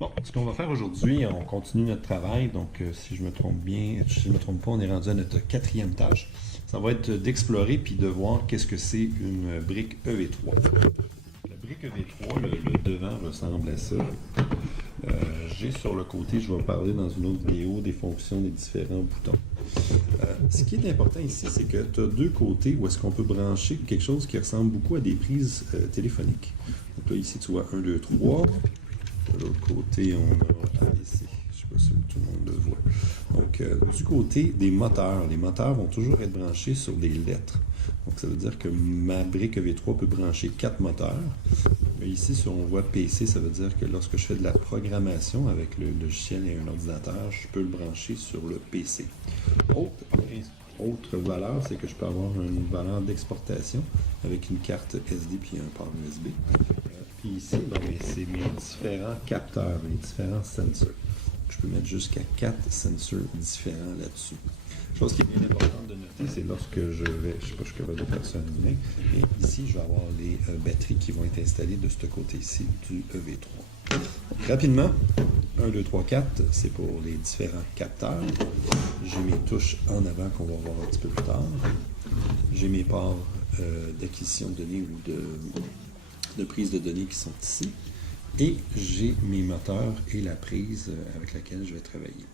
Bon, ce qu'on va faire aujourd'hui, on continue notre travail. Donc, si je me trompe bien, si je me trompe pas, on est rendu à notre quatrième tâche. Ça va être d'explorer puis de voir qu'est-ce que c'est une brique EV3. La brique EV3, le devant ressemble à ça. J'ai sur le côté, je vais parler dans une autre vidéo des fonctions des différents boutons. Ce qui est important ici, c'est que tu as deux côtés où est-ce qu'on peut brancher quelque chose qui ressemble beaucoup à des prises téléphoniques. Donc là, ici, tu vois 1, 2, 3. De l'autre côté, on a ici. Je ne sais pas si tout le monde le voit. Donc, du côté des moteurs, les moteurs vont toujours être branchés sur des lettres. Donc, ça veut dire que ma brique EV3 peut brancher 4 moteurs. Mais ici, si on voit PC, ça veut dire que lorsque je fais de la programmation avec le logiciel et un ordinateur, je peux le brancher sur le PC. Autre valeur, c'est que je peux avoir une valeur d'exportation avec une carte SD puis un port USB. Puis ici, c'est mes différents capteurs, mes différents sensors. Je peux mettre jusqu'à 4 sensors différents là-dessus. Chose qui est bien importante de noter, c'est lorsque je vais, je ne sais pas, je suis capable de faire ça en mais ici, je vais avoir les batteries qui vont être installées de ce côté-ci du EV3. Rapidement, 1, 2, 3, 4, c'est pour les différents capteurs. J'ai mes touches en avant qu'on va voir un petit peu plus tard. J'ai mes ports d'acquisition de données ou de prise de données qui sont ici. Et j'ai mes moteurs et la prise avec laquelle je vais travailler.